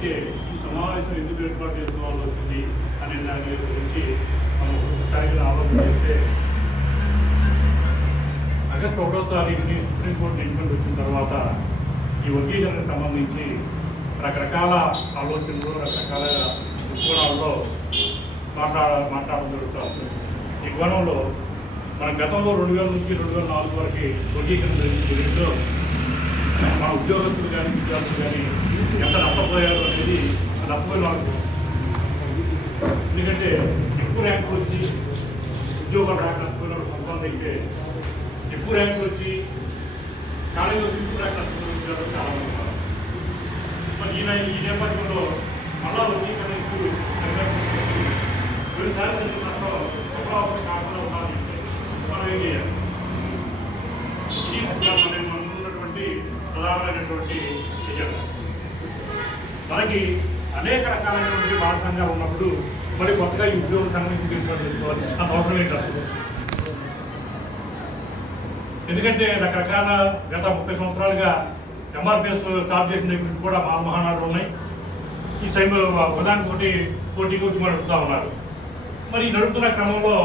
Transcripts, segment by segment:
అయితే ఈ సమావేశం ఎందుకు ఏర్పాటు చేసుకోవాల్సి వచ్చింది అనే దాని గురించి మనం ఒకసారిగా ఆలోచన చేస్తే ఆగస్టు ఒకటో తారీఖుని సుప్రీంకోర్టు జడ్జిమెంట్ వచ్చిన తర్వాత ఈ వర్గీకరణకు సంబంధించి రకరకాల ఆలోచనలు రకరకాల దృక్కోణాల్లో మాట్లాడ మాట్లాడడం జరుగుతుంది ఈ కోణంలో మన గతంలో రెండు వేల నుంచి రెండు వేల నాలుగు వరకు వర్గీకరణ జరిగింది. దీంట్లో మన ఉద్యోగస్తులు కానీ విద్యార్థులు కానీ ఎంత నష్టపోయారు అనేది ఆ నష్టపోయిన వాళ్ళకి తెలుసు. ఎందుకంటే ఎక్కువ ర్యాంకులు వచ్చి ఉద్యోగాలు రాక నష్టపోయిన వాళ్ళు కొంతమంది అయితే ఎక్కువ ర్యాంకులు వచ్చి కాలేజీలో వచ్చి ఎక్కువ ర్యాంక్ నష్టపోయిన విద్యార్థులు చాలా మంది ఉన్నారు మరి ఈ నే- ఈ నేపథ్యంలో మళ్ళా వర్గీకరణ ఎక్కువ కొన్నిసార్లు జరిగిన నష్టం ఒకరొకరు కాకుండా ఉండాలంటే మనం ఏం చేయాలి ఇది మన మనం ఉన్నటువంటి ప్రధానమైనటువంటి విజయం. మనకి అనేక రకాలైనటువంటి బాల సంఘాలు ఉన్నప్పుడు మరి కొత్తగా ఈ ఉద్యోగ సంఘం ఎందుకు అంత అవసరం ఏంటి ఎందుకంటే రకరకాల గత ముప్పై సంవత్సరాలుగా ఎంఆర్పిఎస్ స్టార్ట్ చేసిన దగ్గర నుంచి కూడా మా మహానాడు ఉన్నాయి. ఈ సైమ్ ప్రధాని పోటీ పోటీకి వచ్చి మనం ఉన్నారు. మరి నడుపుతున్న క్రమంలో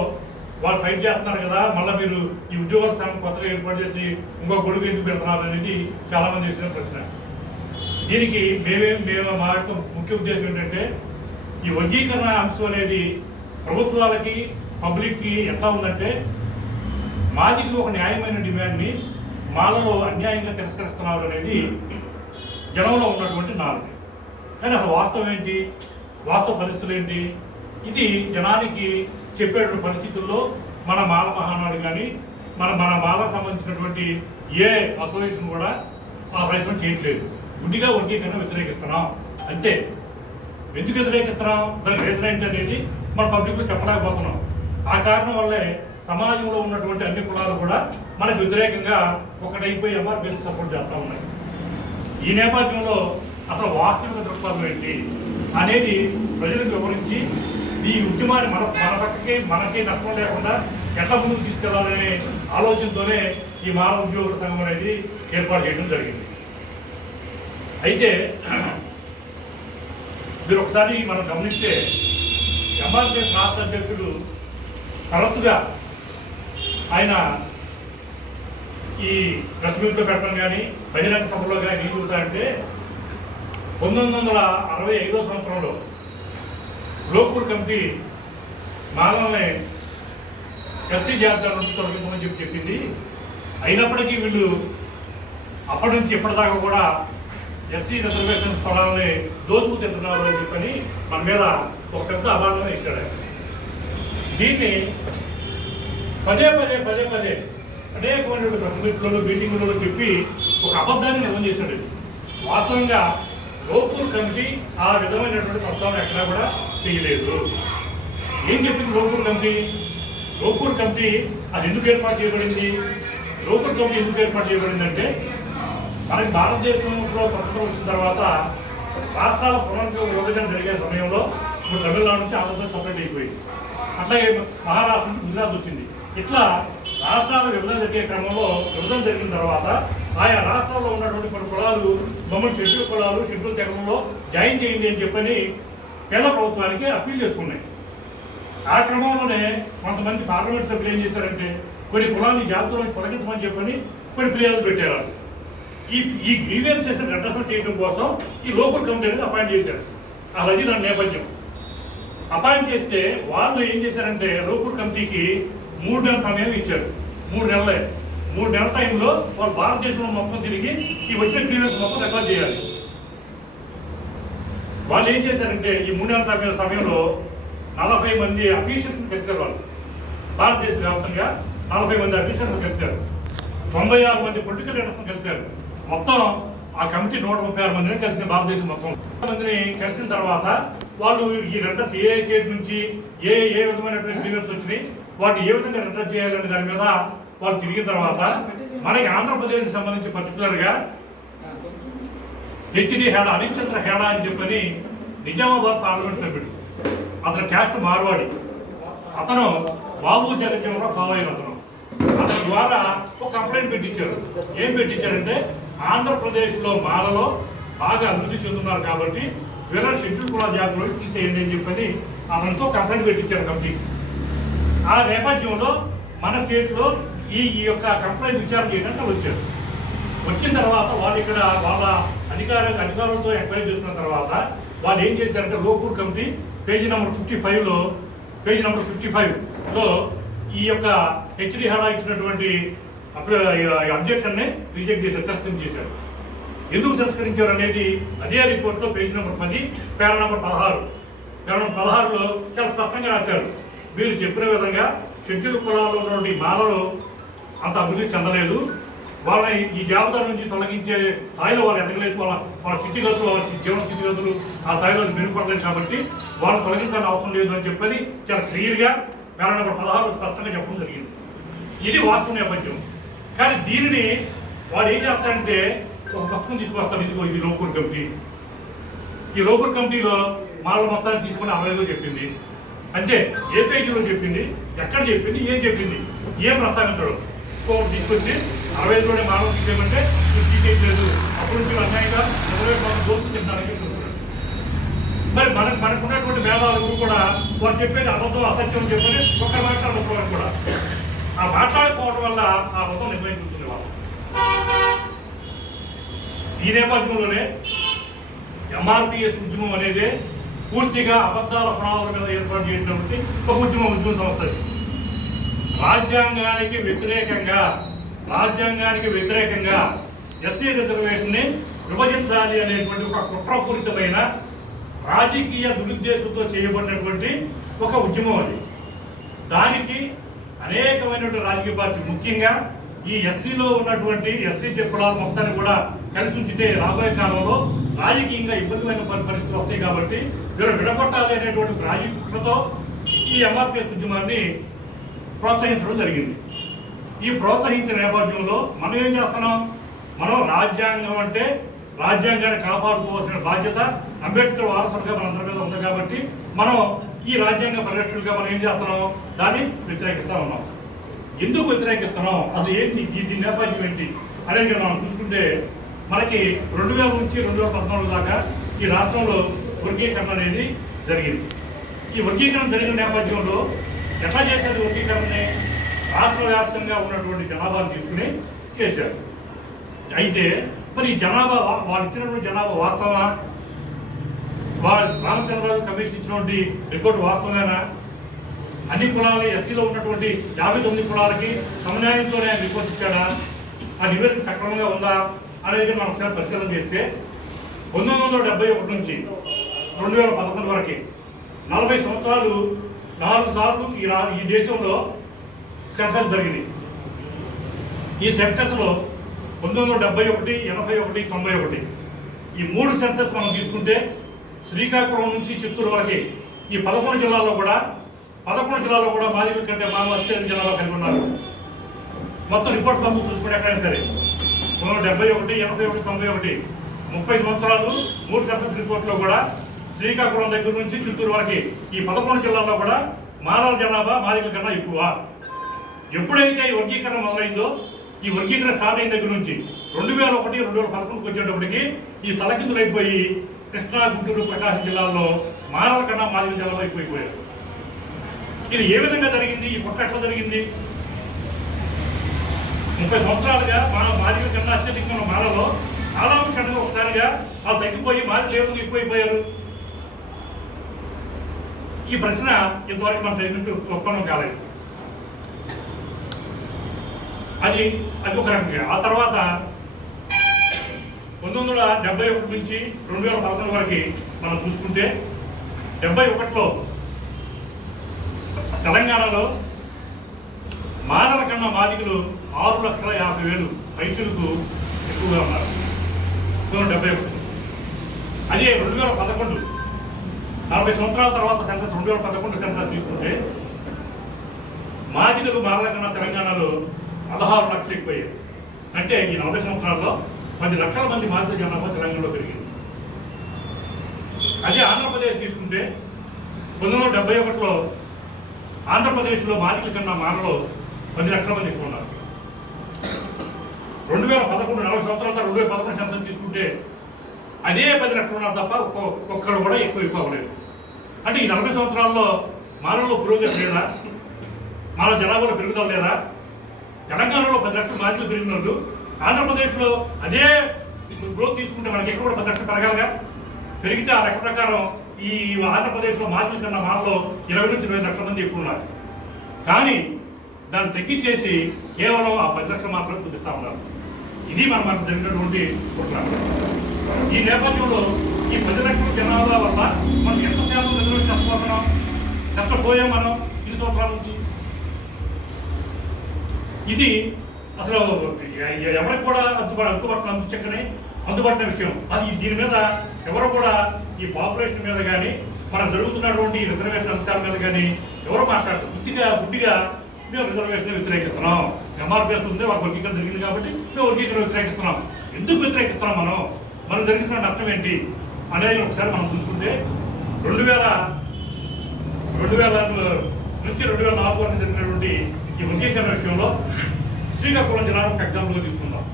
వాళ్ళు ఫైట్ చేస్తున్నారు కదా మళ్ళీ మీరు ఈ ఉద్యోగ సంఘం కొత్తగా ఏర్పాటు చేసి ఇంకో గొడుగు ఎందుకు పెడుతున్నారు అనేది చాలామంది ఇచ్చిన ప్రశ్న. దీనికి మేమే మేము మా యొక్క ముఖ్య ఉద్దేశం ఏంటంటే ఈ వర్గీకరణ అంశం అనేది ప్రభుత్వాలకి పబ్లిక్కి ఎట్లా ఉందంటే మాదికి ఒక న్యాయమైన డిమాండ్ని మాలలో అన్యాయంగా తిరస్కరిస్తున్నారు అనేది జనంలో ఉన్నటువంటి నాలుగు. కానీ అసలు వాస్తవం ఏంటి? వాస్తవ పరిస్థితులు ఏంటి? ఇది జనానికి చెప్పేటువంటి పరిస్థితుల్లో మన మాల మహానాడు కానీ మన మన మాలకు సంబంధించినటువంటి ఏ అసోసియేషన్ కూడా ఆ ప్రయత్నం చేయట్లేదు. గుడ్డిగా వర్గీకరణ వ్యతిరేకిస్తున్నాం. అంతే. ఎందుకు వ్యతిరేకిస్తున్నాం? దానికి రీజన్ ఏంటి అనేది మన పబ్లిక్లో చెప్పలేకపోతున్నాం. ఆ కారణం వల్లే సమాజంలో ఉన్నటువంటి అన్ని కులాలు కూడా మనకు వ్యతిరేకంగా ఒకటైపోయి ఎంఆర్పీఎస్ సపోర్ట్ చేస్తూ ఉన్నాయి. ఈ నేపథ్యంలో అసలు వాస్తవిక దృక్పథం ఏంటి అనేది ప్రజలకు వివరించి ఈ ఉద్యమాన్ని మన మన పక్కకి మనకి నష్టం లేకుండా ఎట్లా ముందుకు తీసుకెళ్ళాలనే ఆలోచనతోనే ఈ మానవ ఉద్యోగుల సంఘం అనేది ఏర్పాటు చేయడం జరిగింది. అయితే మీరు ఒకసారి మనం గమనిస్తే ఎంఆర్పిఎస్ రాష్ట్ర అధ్యక్షుడు తరచుగా ఆయన ఈ ప్రెస్ మీట్లో పెట్టడం కానీ బహిరంగ సభలో కానీ ఏం చెబుతారంటే పంతొమ్మిది వందల అరవై ఐదో సంవత్సరంలో లోపూర్ కమిటీ మానవుల్ని ఎస్సీ జాబితా నుంచి తొలగించమని చెప్పి చెప్పింది అయినప్పటికీ వీళ్ళు అప్పటి నుంచి ఇప్పటిదాకా కూడా ఎస్సీ రిజర్వేషన్ స్థలాలని దోచుకు తింటున్నారు అని చెప్పని మన మీద ఒక పెద్ద అభాండం ఇచ్చాడు ఆయన. దీన్ని పదే పదే పదే పదే అనేకమైనటువంటి ప్రెస్ మీట్లలో మీటింగులలో చెప్పి ఒక అబద్ధాన్ని నిజం చేశాడు వాస్తవంగా గోపూర్ కమిటీ ఆ విధమైనటువంటి ప్రస్తావన ఎక్కడా కూడా చేయలేదు. ఏం చెప్పింది గోపూర్ కమిటీ? గోపూర్ కమిటీ అది ఎందుకు ఏర్పాటు చేయబడింది? గోపూర్ కమిటీ ఎందుకు ఏర్పాటు చేయబడిందంటే మనకి భారతదేశంలో స్వతంత్రం వచ్చిన తర్వాత రాష్ట్రాల పునర్ విభజన జరిగే సమయంలో ఇప్పుడు తమిళనాడు నుంచి ఆంధ్రప్రదేశ్ సపరేట్ అయిపోయింది. అట్లాగే మహారాష్ట్ర నుంచి గుజరాత్ వచ్చింది. ఇట్లా రాష్ట్రాల విభజన జరిగే క్రమంలో విభజన జరిగిన తర్వాత ఆయా రాష్ట్రాల్లో ఉన్నటువంటి కొన్ని కులాలు మమ్మల్ని షెడ్యూల్ కులాలు షెడ్యూల్ తెగలలో జాయిన్ చేయండి అని చెప్పని కేంద్ర ప్రభుత్వానికి అప్పీల్ చేసుకున్నాయి. ఆ క్రమంలోనే కొంతమంది పార్లమెంట్ సభ్యులు ఏం చేశారంటే కొన్ని కులాన్ని జాబితాలో తొలగించమని చెప్పని కొన్ని ఫిర్యాదులు పెట్టారు ఈ ఈ గ్రీవియన్స్ రెడ్రసల్ చేయడం కోసం ఈ లోకల్ కమిటీ అనేది అపాయింట్ చేశారు. ఆ అది దాని నేపథ్యం. అపాయింట్ చేస్తే వాళ్ళు ఏం చేశారంటే లోకల్ కమిటీకి మూడు నెలల సమయం ఇచ్చారు మూడు నెలలే. మూడు నెలల టైంలో వాళ్ళు భారతదేశంలో మొత్తం తిరిగి ఈ వచ్చిన క్లియరెన్స్ మొత్తం రికార్డ్ చేయాలి. వాళ్ళు ఏం చేశారంటే ఈ మూడు నెలల సమయ- సమయంలో నలభై మంది అఫీషియల్స్ని కలిశారు వాళ్ళు. భారతదేశ వ్యాప్తంగా నలభై మంది అఫీషియల్స్ కలిశారు. తొంభై ఆరు మంది పొలిటికల్ లీడర్స్ని కలిశారు. మొత్తం ఆ కమిటీ నూట ముప్పై ఆరు మందిని కలిసింది భారతదేశం మొత్తం. మందిని కలిసిన తర్వాత వాళ్ళు ఈ లెటర్స్ ఏ స్టేట్ నుంచి ఏ ఏ విధమైనటువంటి క్లియర్స్ వచ్చినాయి వాటిని ఏ విధంగా రిటర్న్ చేయాలనే దాని మీద వాళ్ళు తిరిగిన తర్వాత మనకి ఆంధ్రప్రదేశ్కి సంబంధించి పర్టికులర్గా హెచ్డి హేడా హరిశ్చంద్ర హేడా అని చెప్పని నిజామాబాద్ పార్లమెంట్ సభ్యుడు అతను క్యాస్ట్ మార్వాడి. అతను బాబు జగజ్జీవనరావు ఫాలో అయిన అతను. అతను ద్వారా ఒక కంప్లైంట్ పెట్టించారు ఏం పెట్టించారంటే ఆంధ్రప్రదేశ్లో మాలలో బాగా అభివృద్ధి చెందుతున్నారు కాబట్టి వీళ్ళని షెడ్యూల్ కూడా జాబ్లోకి తీసేయండి అని చెప్పని అతనితో కంప్లైంట్ పెట్టించారు కమిటీ ఆ నేపథ్యంలో మన స్టేట్లో ఈ ఈ యొక్క కంప్లైంట్ విచారణ చేయడానికి వచ్చారు. వచ్చిన తర్వాత వాళ్ళు ఇక్కడ వాళ్ళ అధికార అధికారులతో ఎంక్వైరీ చేసిన తర్వాత వాళ్ళు ఏం చేశారంటే Lokur committee page number fifty ఫైవ్లో పేజీ నెంబర్ ఫిఫ్టీ ఫైవ్లో ఈ యొక్క హెచ్డి హడా ఇచ్చినటువంటి అబ్జెక్షన్ని రిజెక్ట్ చేశారు. తిరస్కరించేశారు ఎందుకు తిరస్కరించారు అనేది అదే రిపోర్ట్లో పేజీ నెంబర్ పది పేర నెంబర్ పదహారు పేర నెంబర్ పదహారులో చాలా స్పష్టంగా రాశారు. మీరు చెప్పిన విధంగా షెడ్యూల్ కులాల్లో ఉన్నటువంటి మాలలు అంత అభివృద్ధి చెందలేదు. వాళ్ళని ఈ జాబితా నుంచి తొలగించే స్థాయిలో వాళ్ళు ఎదగలేదు. వాళ్ళ వాళ్ళ స్థితిగతులు వాళ్ళ జీవన స్థితిగతులు ఆ స్థాయిలో మెరుగుపడలేదు కాబట్టి వాళ్ళు తొలగించాల్సిన అవసరం లేదు అని చెప్పని చాలా క్లియర్గా పేర నెంబర్ పదహారు స్పష్టంగా చెప్పడం జరిగింది. ఇది వాస్తవ నేపథ్యం. కానీ దీనిని వాడు ఏం చేస్తారంటే ఒక పుస్తకం తీసుకొస్తారు. ఇదిగో ఇది లోకూర్ కమిటీ. ఈ లోకూర్ కమిటీలో మాల మొత్తాన్ని తీసుకుని అరవైలో చెప్పింది. అంతే. ఏ పేజీలో చెప్పింది ఎక్కడ చెప్పింది ఏం చెప్పింది ఏం ప్రస్తావించడం. సో తీసుకొచ్చి అరవై ఐదులోనే మానవ తీసేయమంటే మీరు తీసేయట్లేదు అప్పటి నుంచి అన్యాయంగా ఇరవై మంది దోస్తులు చెప్తారని మరి మనకు మనకు ఉన్నటువంటి మేధావులు కూడా వారు చెప్పేది అబద్ధం అసత్యం అని చెప్పని ఒక్క మాట్లాడకపోవడం కూడా. ఆ మాట్లాడకపోవడం వల్ల ఆ అబద్ధం నిర్ణయించుకుంటుంది వాళ్ళు. ఈ నేపథ్యంలోనే ఎంఆర్పిఎస్ ఉద్యమం అనేది పూర్తిగా అబద్ధాల పునాదుల మీద ఏర్పాటు చేసినటువంటి ఒక ఉద్యమ ఉద్యమ సంస్థ రాజ్యాంగానికి వ్యతిరేకంగా రాజ్యాంగానికి వ్యతిరేకంగా ఎస్సీ రిజర్వేషన్ని విభజించాలి అనేటువంటి ఒక కుట్రపూరితమైన రాజకీయ దురుద్దేశంతో చేయబడినటువంటి ఒక ఉద్యమం అది. దానికి అనేకమైనటువంటి రాజకీయ పార్టీ ముఖ్యంగా ఈ ఎస్సీలో ఉన్నటువంటి ఎస్సీ కులాల మొత్తాన్ని కూడా కలిసి ఉంచితే రాబోయే కాలంలో రాజకీయంగా ఇబ్బందులైన పరిస్థితులు వస్తాయి కాబట్టి వీళ్ళు విడగొట్టాలి అనేటువంటి ఒక ఈ ఎంఆర్పిఎస్ ఉద్యమాన్ని ప్రోత్సహించడం జరిగింది. ఈ ప్రోత్సహించిన నేపథ్యంలో మనం ఏం చేస్తున్నాం? మనం రాజ్యాంగం అంటే రాజ్యాంగాన్ని కాపాడుకోవాల్సిన బాధ్యత అంబేద్కర్ వారసులుగా మనందరి మీద ఉంది కాబట్టి మనం ఈ రాజ్యాంగ పరిరక్షణగా మనం ఏం చేస్తున్నాం? దాన్ని వ్యతిరేకిస్తా ఉన్నాం ఎందుకు వ్యతిరేకిస్తున్నాం అసలు ఏంటి? ఈ- దీని నేపథ్యం ఏంటి? అనేది మనం చూసుకుంటే మనకి రెండు వేల నుంచి రెండు వేల పద్నాలుగు దాకా ఈ రాష్ట్రంలో వర్గీకరణ అనేది జరిగింది. ఈ వర్గీకరణ జరిగిన నేపథ్యంలో ఎట్లా చేశారు? వర్గీకరణని రాష్ట్ర వ్యాప్తంగా ఉన్నటువంటి జనాభాను తీసుకుని చేశారు. అయితే మరి ఈ జనాభా వాళ్ళు ఇచ్చినటువంటి జనాభా వాస్తవా వాళ్ళ రామచంద్రరాజు కమిషన్ ఇచ్చినటువంటి రిపోర్ట్ వాస్తవమేనా? అన్ని కులాలు ఎస్సీలో ఉన్నటువంటి యాభై తొమ్మిది కులాలకి సమన్యాయంతోనే ఆయన రిపోర్ట్ ఇచ్చాడా? ఆ నివేదిక సక్రమంగా ఉందా? అనేది మనం ఒకసారి పరిశీలన చేస్తే పంతొమ్మిది వందల డెబ్బై ఒకటి నుంచి రెండు వేల పదకొండు వరకు నలభై సంవత్సరాలు నాలుగు సార్లు ఈ రా ఈ దేశంలో సెన్సస్ జరిగింది. ఈ సెన్సస్లో పంతొమ్మిది వందల డెబ్బై ఒకటి ఎనభై ఒకటి తొంభై ఒకటి ఈ మూడు సెన్సస్ మనం తీసుకుంటే శ్రీకాకుళం నుంచి చిత్తూరు వరకు ఈ పదకొండు జిల్లాల్లో కూడా పదకొండు జిల్లాలో కూడా మాది కంటే బాగా అత్యధిక జనాభా కలిగి ఉన్నారు. మొత్తం రిపోర్ట్ పంపు చూసుకుంటే ఎక్కడైనా సరే. పంతొమ్మిది డెబ్బై ఒకటి ఎనభై ఒకటి తొంభై ఒకటి ముప్పై సంవత్సరాలు మూడు సెన్సస్ రిపోర్ట్లో కూడా శ్రీకాకుళం దగ్గర నుంచి చిత్తూరు వరకు ఈ పదకొండు జిల్లాల్లో కూడా మానవ జనాభా మాదిరి కన్నా ఎక్కువ. ఎప్పుడైతే ఈ వర్గీకరణ మొదలైందో ఈ వర్గీకరణ స్టార్ట్ అయిన దగ్గర నుంచి రెండు వేల ఒకటి రెండు వేల పదకొండుకి వచ్చేటప్పటికి ఈ తలకిందులైపోయి కృష్ణా గుంటూరు ప్రకాశం జిల్లాల్లో మానవ కన్నా మాదిక జనాభా అయిపోయిపోయారు ఇది ఏ విధంగా జరిగింది? ఈ కుట్ర ఎట్లా జరిగింది? ముప్పై సంవత్సరాలుగా మా మాదిరి కన్నా అత్యధికంగా ఉన్న మానలో ఆలాంశంగా ఒకసారిగా వాళ్ళు తగ్గిపోయి మాదిరి లేవు ఎక్కువైపోయారు. ఈ ప్రశ్న ఇంతవరకు మన సైడ్ నుంచి ఉత్పన్నం కాలేదు. అది అది ఒక రకంగా. ఆ తర్వాత పంతొమ్మిది వందల డెబ్బై ఒకటి నుంచి రెండు వేల పదకొండు వరకు మనం చూసుకుంటే డెబ్బై ఒకటిలో తెలంగాణలో మానవ కన్నా బాధితులు ఆరు లక్షల యాభై వేలు రైతులకు ఎక్కువగా ఉన్నారు. పంతొమ్మిది డెబ్బై ఒకటి. అదే రెండు వేల పదకొండు. నలభై సంవత్సరాల తర్వాత సెన్సస్ రెండు వేల పదకొండు సెన్సస్ తీసుకుంటే మాదిగలు మారల కన్నా తెలంగాణలో పదహారు లక్షలు ఎక్కువయ్యాయి. అంటే ఈ నలభై సంవత్సరాల్లో పది లక్షల మంది మాదిగ జనాభా తెలంగాణలో పెరిగింది. అదే ఆంధ్రప్రదేశ్ తీసుకుంటే పంతొమ్మిది వందల డెబ్బై ఒకటిలో ఆంధ్రప్రదేశ్లో బాధితుల కన్నా మానలో పది లక్షల మంది ఎక్కువ ఉన్నారు. సంవత్సరాల తర్వాత రెండు వేల పదకొండు సంవత్సరం తీసుకుంటే అదే పది లక్షలు ఉన్నారు తప్ప ఒక్క ఒక్కరు కూడా ఎక్కువ ఎక్కువ అవ్వలేదు. అంటే ఈ నలభై సంవత్సరాల్లో మానవులో పురోగతి లేదా? మానవ జనాభాలో పెరుగుదల లేదా? తెలంగాణలో పది లక్షల బాధితులు పెరిగిన వాళ్ళు ఆంధ్రప్రదేశ్లో అదే గ్రోత్ తీసుకుంటే మనకి ఎక్కువ కూడా పది లక్షలు పెరగాలిగా? పెరిగితే ఆ లెక్క ప్రకారం ఈ ఆంధ్రప్రదేశ్లో మార్కుల కన్నా మానలో ఇరవై నుంచి ఇరవై లక్షల మంది ఎక్కువ ఉన్నారు. కానీ దాన్ని తగ్గించేసి కేవలం ఆ పది లక్షలు మాత్రమే చూపిస్తా ఉన్నారు. ఇది మన మనకు జరిగినటువంటి కుట్ర ఈ నేపథ్యంలో ఈ పది లక్షల జనాభా వల్ల మనం ఎంత శాతం రిజర్వేషన్ చెప్పబోతున్నాం నష్టపోయాం మనం ఇది సంవత్సరాల నుంచి? ఇది అసలు ఎవరికి కూడా అందుబాటు అందుబాటులో అందుచక్కనే అందుబాటున విషయం. అది దీని మీద ఎవరు కూడా ఈ పాపులేషన్ మీద కానీ మనం జరుగుతున్నటువంటి ఈ రిజర్వేషన్ అంశాల మీద కానీ ఎవరు మాట్లాడతారు బుద్ధిగా బుద్ధిగా మేము రిజర్వేషన్ వ్యతిరేకిస్తున్నాం. ఎంఆర్పిఎస్ ఉంది వాళ్ళకి వర్గీకరణ జరిగింది కాబట్టి మేము వర్గీకరణ వ్యతిరేకిస్తున్నాం. ఎందుకు వ్యతిరేకిస్తున్నాం మనం? మనం జరిగిన నష్టం ఏంటి? అనేది ఒకసారి మనం చూసుకుంటే రెండు వేల రెండు వేల నుంచి రెండు వేల నాలుగు వరకు జరిగినటువంటి ఈ వర్గీకరణ విషయంలో శ్రీకాకుళం జిల్లాను ఒక ఎగ్జాంపుల్గా తీసుకుందాం.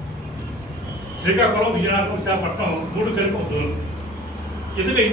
శ్రీకాకుళం విజయనగరం విశాఖపట్నం మూడు కలిపి ఒక జోన్. ఎందుకంటే